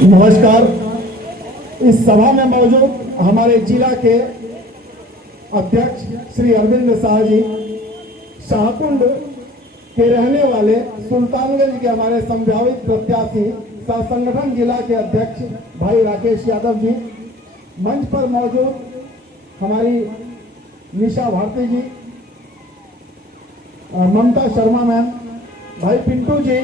नमस्कार। इस सभा में मौजूद हमारे जिला के अध्यक्ष श्री अरविंद शाह जी, शाहकुंड के रहने वाले सुल्तानगंज के हमारे संभावित प्रत्याशी सह संगठन जिला के अध्यक्ष भाई राकेश यादव जी, मंच पर मौजूद हमारी निशा भारती जी, ममता शर्मा मैम, भाई पिंटू जी,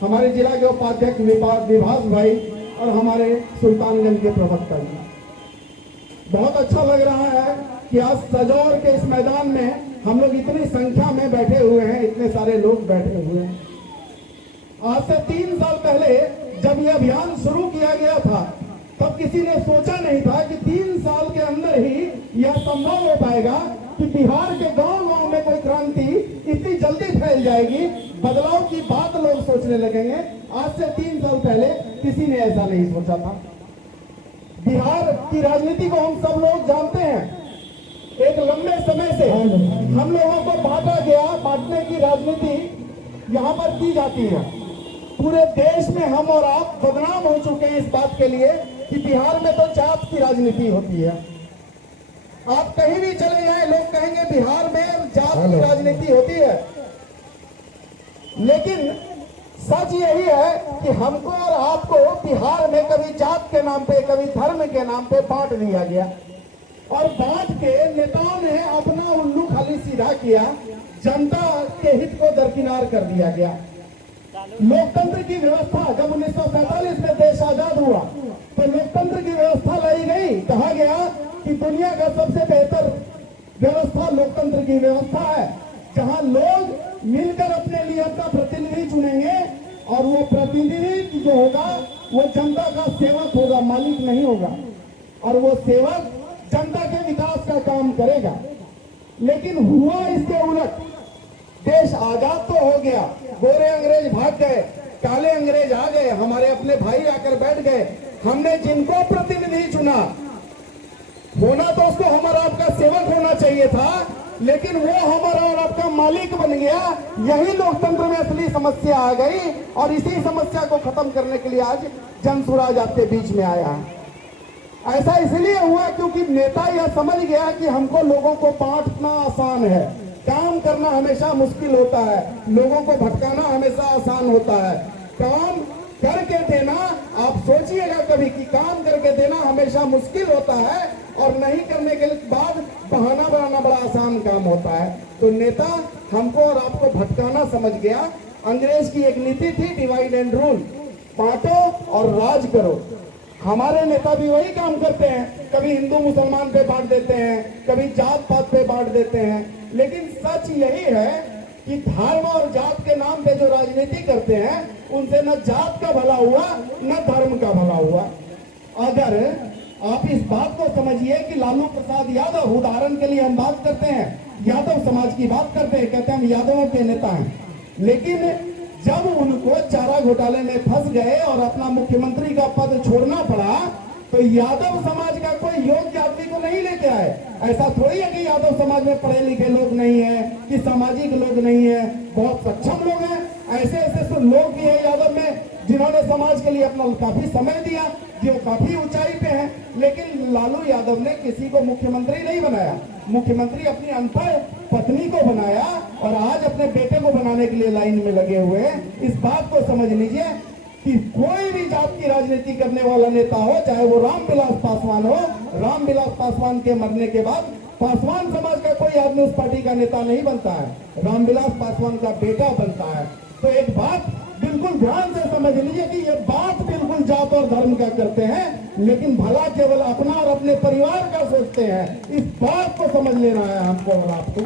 हमारे जिला के उपाध्यक्ष विभास भाई और हमारे सुल्तानगंज के प्रवक्ता जी। बहुत अच्छा लग रहा है कि आज सजौर के इस मैदान में हम लोग इतनी संख्या में बैठे हुए हैं, इतने सारे लोग बैठे हुए हैं। आज से 3 साल पहले जब यह अभियान शुरू किया गया था तब किसी ने सोचा नहीं था कि 3 साल के अंदर ही यह संभव हो पाएगा कि बिहार के गांव-गांव में कोई क्रांति इतनी जल्दी फैल जाएगी, बदलाव की बात लोग सोचने लगेंगे। आज से 3 साल पहले किसी ने ऐसा नहीं सोचा था। बिहार की राजनीति को हम सब लोग जानते हैं। एक लंबे समय से हम लोगों को बांटा गया, बांटने की राजनीति यहाँ पर की जाती है। पूरे देश में हम और आप बदनाम हो चुके हैं इस बात के लिए कि बिहार में तो जात की राजनीति होती है। आप कहीं भी चले जाएं, लोग कहेंगे बिहार में जात की राजनीति होती है। लेकिन सच यही है कि हमको और आपको बिहार में कभी जात के नाम पे, कभी धर्म के नाम पे बांट दिया गया और बांट के नेताओं ने अपना उल्लू खाली सीधा किया, जनता के हित को दरकिनार कर दिया गया। लोकतंत्र की व्यवस्था जब 1947 में देश आजाद हुआ तो लोकतंत्र की व्यवस्था लाई गई। कहा गया कि दुनिया का सबसे बेहतर व्यवस्था लोकतंत्र की व्यवस्था है, जहां लोग मिलकर अपने लिए अपना प्रतिनिधि चुनेंगे और वो प्रतिनिधि जो होगा वो जनता का सेवक होगा, मालिक नहीं होगा, और वो सेवक जनता के विकास का काम करेगा। लेकिन हुआ इसके उलट। देश आजाद तो हो गया, गोरे अंग्रेज भाग गए, काले अंग्रेज आ गए, हमारे अपने भाई आकर बैठ गए। हमने जिनको प्रतिनिधि चुना, होना तो उसको हमारा आपका सेवक होना चाहिए था, लेकिन वो हमारा और आपका मालिक बन गया। यही लोकतंत्र में असली समस्या आ गई और इसी समस्या को खत्म करने के लिए आज जन स्वराज आपके बीच में आया है। ऐसा इसलिए हुआ क्योंकि नेता यह समझ गया कि हमको लोगों को बांटना आसान है, काम करना हमेशा मुश्किल होता है, लोगों को भटकाना हमेशा आसान होता है। काम करके देना, आप सोचिएगा कभी कि काम करके देना हमेशा मुश्किल होता है और नहीं करने के बाद बहाना बनाना बड़ा आसान काम होता है। तो नेता हमको और आपको भटकाना समझ गया। अंग्रेज की एक नीति थी, डिवाइड एंड रूल, बांटो और राज करो। हमारे नेता भी वही काम करते हैं, कभी हिंदू मुसलमान पे बांट देते हैं, कभी जात पात पे बांट देते हैं। लेकिन सच यही है कि धर्म और जात के नाम पे जो राजनीति करते हैं उनसे न जात का भला हुआ न धर्म का भला हुआ। अगर आप इस बात को समझिए कि लालू प्रसाद यादव, उदाहरण के लिए हम बात करते हैं, यादव समाज की बात करते हैं, कहते हैं हम यादवों के नेता हैं, लेकिन जब उनको चारा घोटाले में फंस गए और अपना मुख्यमंत्री का पद छोड़ना पड़ा तो यादव समाज का कोई योग्य आदमी को नहीं लेके आए। ऐसा थोड़ी है कि यादव समाज में पढ़े लिखे लोग नहीं है, कि सामाजिक लोग नहीं है, बहुत सक्षम लोग हैं। ऐसे ऐसे तो लोग भी है यादव में जिन्होंने समाज के लिए अपना काफी समय दिया, जो काफी ऊंचाई पे हैं। लेकिन लालू यादव ने किसी को मुख्यमंत्री नहीं बनाया, मुख्यमंत्री अपनी अनपढ़ पत्नी को बनाया और आज अपने बेटे को बनाने के लिए लाइन में लगे हुए हैं। इस बात को समझ लीजिए कि कोई भी जात की राजनीति करने वाला नेता हो, चाहे वो रामविलास पासवान हो, रामविलास पासवान के मरने के बाद पासवान समाज का कोई आदमी उस पार्टी का नेता नहीं बनता है, रामविलास पासवान का बेटा बनता है। तो एक बात बिल्कुल ध्यान से समझ लीजिए कि ये बात बिल्कुल जात और धर्म का करते हैं, लेकिन भला केवल अपना और अपने परिवार का सोचते हैं। इस बात को समझ लेना है हमको और आपको।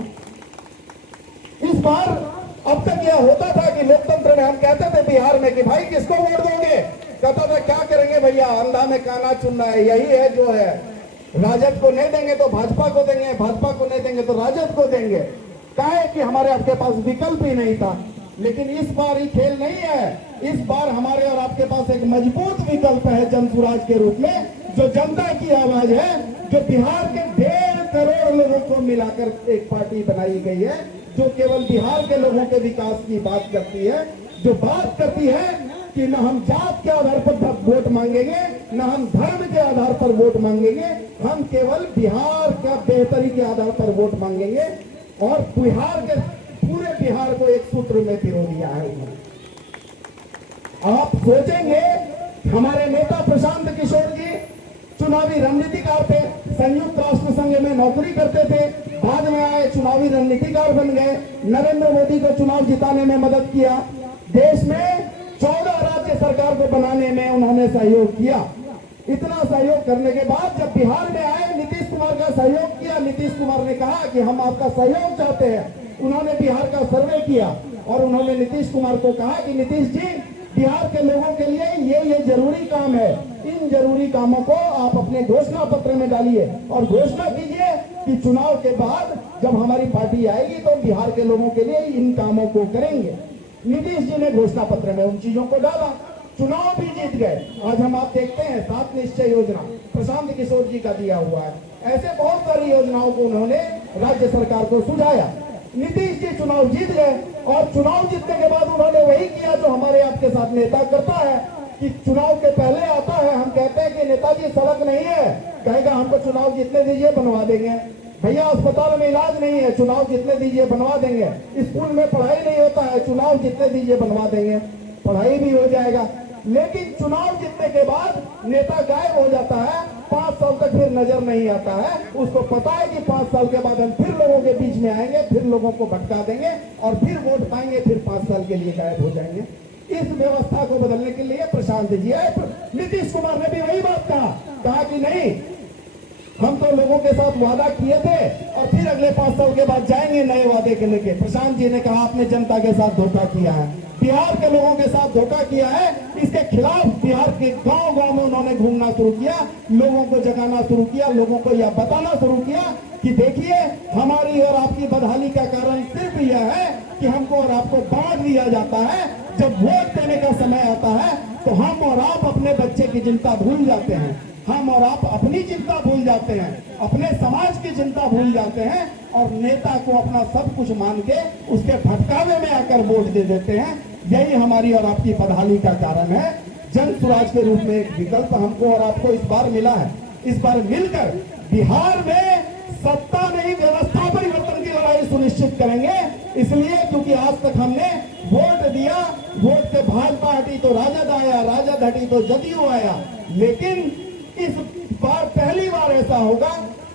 इस बार अब तक यह होता था कि लोकतंत्र में हम कहते थे बिहार में कि भाई किसको वोट दोगे, कहता था क्या करेंगे भैया, अंधा में काना चुनना है, यही है जो है। राजद को नहीं देंगे तो भाजपा को देंगे, भाजपा को नहीं देंगे तो राजद को देंगे। कहे कि हमारे आपके पास विकल्प ही नहीं था। लेकिन इस बार ये खेल नहीं है, इस बार हमारे और आपके पास एक मजबूत विकल्प है जन स्वराज के रूप में, जो जनता की आवाज है, जो बिहार के 1.5 करोड़ लोगों को मिलाकर एक पार्टी बनाई गई है, जो केवल बिहार के लोगों के विकास की बात करती है, जो बात करती है कि न हम जात के आधार पर वोट मांगेंगे, न हम धर्म के आधार पर वोट मांगेंगे, हम केवल बिहार का बेहतरी के आधार पर वोट मांगेंगे। और बिहार के पूरे बिहार को एक सूत्र में पिरो दिया है उन्होंने। आप सोचेंगे हमारे नेता प्रशांत किशोर जी चुनावी रणनीतिकार थे, संयुक्त राष्ट्र संघ में नौकरी करते थे, बाद में आए चुनावी रणनीतिकार बन गए, नरेंद्र मोदी को चुनाव जिताने में मदद किया, देश में 14 राज्य सरकार को बनाने में उन्होंने सहयोग किया। इतना सहयोग करने के बाद जब बिहार में आए, नीतीश कुमार का सहयोग किया, नीतीश कुमार ने कहा कि हम आपका सहयोग चाहते हैं। उन्होंने बिहार का सर्वे किया और उन्होंने नीतीश कुमार को कहा कि नीतीश जी, बिहार के लोगों के लिए ये जरूरी काम है, इन जरूरी कामों को आप अपने घोषणा पत्र में डालिए और घोषणा कीजिए कि चुनाव के बाद जब हमारी पार्टी आएगी तो बिहार के लोगों के लिए इन कामों को करेंगे। नीतीश जी ने घोषणा पत्र में उन चीजों को डाला, चुनाव भी जीत गए। आज हम आप देखते हैं 7 निश्चय योजना प्रशांत किशोर जी का दिया हुआ है। ऐसे बहुत सारी योजनाओं को उन्होंने राज्य सरकार को सुझाया। नीतीश जी चुनाव जीत गए और चुनाव जीतने के बाद उन्होंने वही किया जो हमारे आपके साथ नेता करता है कि चुनाव के पहले आता है, हम कहते हैं कि नेताजी सड़क नहीं है, कहेगा हमको चुनाव जीतने दीजिए बनवा देंगे। भैया अस्पताल में इलाज नहीं है, चुनाव जीतने दीजिए बनवा देंगे। स्कूल में पढ़ाई नहीं होता है, चुनाव जीतने दीजिए बनवा देंगे, पढ़ाई भी हो जाएगा। लेकिन चुनाव जीतने के बाद नेता गायब हो जाता है, 5 साल तक फिर नजर नहीं आता है। उसको पता है कि 5 साल के बाद हम फिर लोगों के बीच में आएंगे, फिर लोगों को भटका देंगे और फिर वोट पाएंगे, फिर 5 साल के लिए गायब हो जाएंगे। इस व्यवस्था को बदलने के लिए प्रशांत जी आए। नीतीश कुमार ने भी वही बात कहा कि नहीं, हम तो लोगों के साथ वादा किए थे और फिर अगले 5 साल के बाद जाएंगे नए वादे के लेके। प्रशांत जी ने कहा आपने जनता के साथ धोखा किया है, बिहार के लोगों के साथ धोखा किया है। इसके खिलाफ बिहार के गांव-गांव में उन्होंने घूमना शुरू किया, लोगों को जगाना शुरू किया, लोगों को यह बताना शुरू किया कि देखिए हमारी और आपकी बदहाली का कारण सिर्फ यह है कि हमको और आपको बांट दिया जाता है। जब वोट देने का समय आता है तो हम और आप अपने बच्चे की चिंता भूल जाते हैं, हम और आप अपनी चिंता भूल जाते हैं, अपने समाज की चिंता भूल जाते हैं और नेता को अपना सब कुछ मान के उसके भटकावे में आकर वोट दे देते हैं। यही हमारी और आपकी बदहाली का कारण है। जन स्वराज के रूप में एक विकल्प हमको और आपको इस बार मिला है। इस बार मिलकर बिहार में सत्ता नहीं व्यवस्था परिवर्तन की लड़ाई सुनिश्चित करेंगे। इसलिए क्योंकि आज तक हमने वोट दिया, वोट से भाजपा हटी तो राजद आया, राजद हटी तो जदयू आया, लेकिन इस बार पहली बार ऐसा होगा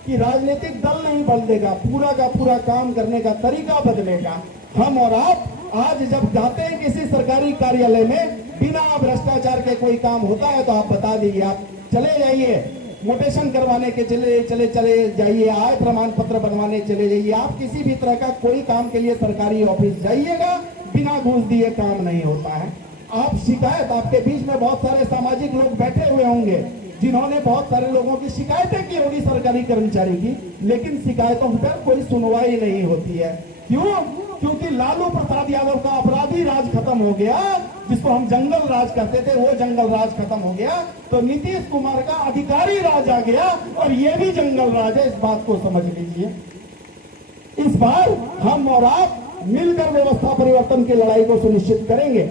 कि राजनीतिक दल नहीं बदलेगा, पूरा का पूरा काम करने का तरीका बदलेगा। हम और आप आज जब जाते हैं किसी सरकारी कार्यालय में, बिना भ्रष्टाचार के कोई काम होता है तो आप बता दीजिए, आप चले जाइए मोटेशन करवाने के चले जाइए, आय प्रमाण पत्र बनवाने चले जाइए, आप किसी भी तरह का कोई काम के लिए सरकारी ऑफिस जाइएगा, बिना घूस दिए काम नहीं होता है। आप शिकायत, आपके बीच में बहुत सारे सामाजिक लोग बैठे हुए होंगे जिन्होंने बहुत सारे लोगों की शिकायतें की होगी सरकारी कर्मचारी की, लेकिन शिकायतों पर कोई सुनवाई नहीं होती है। क्यों? क्योंकि लालू प्रसाद यादव का अपराधी राज खत्म हो गया, जिसको हम जंगल राज कहते थे, वो जंगल राज खत्म हो गया, तो नीतीश कुमार का अधिकारी राज आ गया और ये भी जंगल राज है। इस बात को समझ लीजिए। इस बार हम और आप मिलकर व्यवस्था परिवर्तन की लड़ाई को सुनिश्चित करेंगे।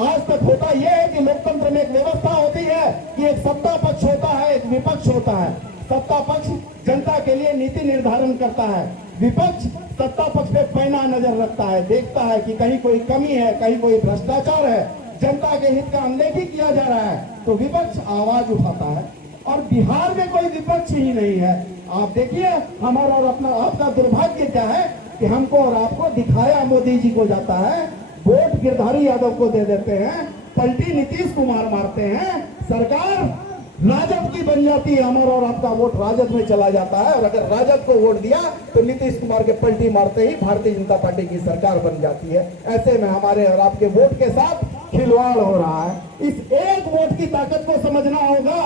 आज तक होता यह है कि लोकतंत्र में एक व्यवस्था होती है कि एक सत्ता पक्ष होता है, एक विपक्ष होता है। सत्ता पक्ष जनता के लिए नीति निर्धारण करता है, विपक्ष सत्ता पक्ष पे पैना नजर रखता है, देखता है कि कहीं कोई कमी है, कहीं कोई भ्रष्टाचार है, जनता के हित का अनदेखी किया जा रहा है, तो विपक्ष आवाज उठाता है। और बिहार में कोई विपक्ष ही नहीं है। आप देखिए हमारा और अपना आपका दुर्भाग्य क्या है कि हमको और आपको दिखाया मोदी जी को जाता है, वोट गिरधारी यादव को दे देते हैं, पलटी नीतीश कुमार मारते हैं, सरकार राजद की बन जाती है, हमारा और आपका वोट राजद में चला जाता है। और अगर राजद को वोट दिया तो नीतीश कुमार के पलटी मारते ही भारतीय जनता पार्टी की सरकार बन जाती है। ऐसे में हमारे और आपके वोट के साथ खिलवाड़ हो रहा है। इस एक वोट की ताकत को समझना होगा,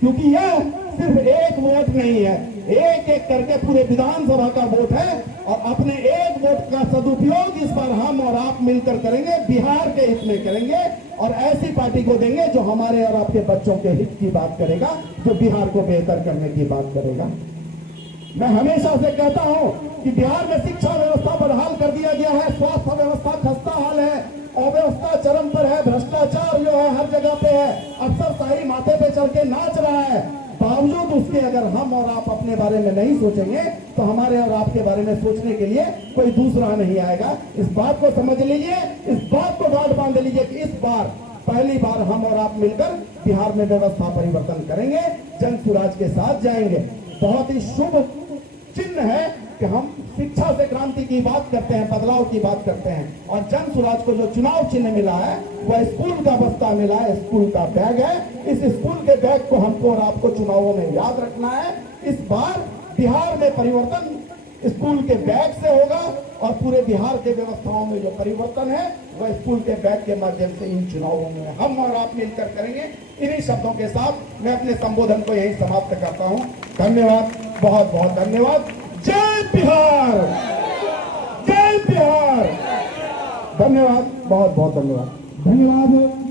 क्योंकि यह सिर्फ एक वोट नहीं है, एक एक करके पूरे विधानसभा का वोट है। और अपने एक वोट का सदुपयोग इस बार हम और आप मिलकर करेंगे, बिहार के हित में करेंगे और ऐसी पार्टी को देंगे जो हमारे और आपके बच्चों के हित की बात करेगा, जो बिहार को बेहतर करने की बात करेगा। मैं हमेशा से कहता हूं कि बिहार में शिक्षा व्यवस्था बदहाल कर दिया गया है, स्वास्थ्य व्यवस्था खस्ता हाल है, अव्यवस्था चरम पर है, भ्रष्टाचार जो है हर जगह पे है, अफसरशाही माथे पे चढ़ के नाच रहा है। बावजूद उसके अगर हम और आप अपने बारे में नहीं सोचेंगे तो हमारे और आपके बारे में सोचने के लिए कोई दूसरा नहीं आएगा। इस बात को समझ लीजिए, इस बात को गांठ बांध लीजिए कि इस बार पहली बार हम और आप मिलकर बिहार में व्यवस्था परिवर्तन करेंगे, जन सुराज के साथ जाएंगे। बहुत ही शुभ चिन्ह है कि हम शिक्षा से क्रांति की बात करते हैं, बदलाव की बात करते हैं, और जन सुराज को जो चुनाव चिन्ह मिला है वह स्कूल का बस्ता मिला है, स्कूल का बैग है। इस स्कूल के बैग को हमको और आपको चुनावों में याद रखना है। इस बार बिहार में परिवर्तन स्कूल के बैग से होगा और पूरे बिहार के व्यवस्थाओं में जो परिवर्तन है वह स्कूल के बैग के माध्यम से इन चुनावों में हम और आप मिलकर करेंगे। इन्हीं शब्दों के साथ मैं अपने संबोधन को यही समाप्त करता हूं। धन्यवाद, बहुत बहुत धन्यवाद। जय बिहार, जय बिहार। धन्यवाद, बहुत बहुत धन्यवाद। धन्यवाद।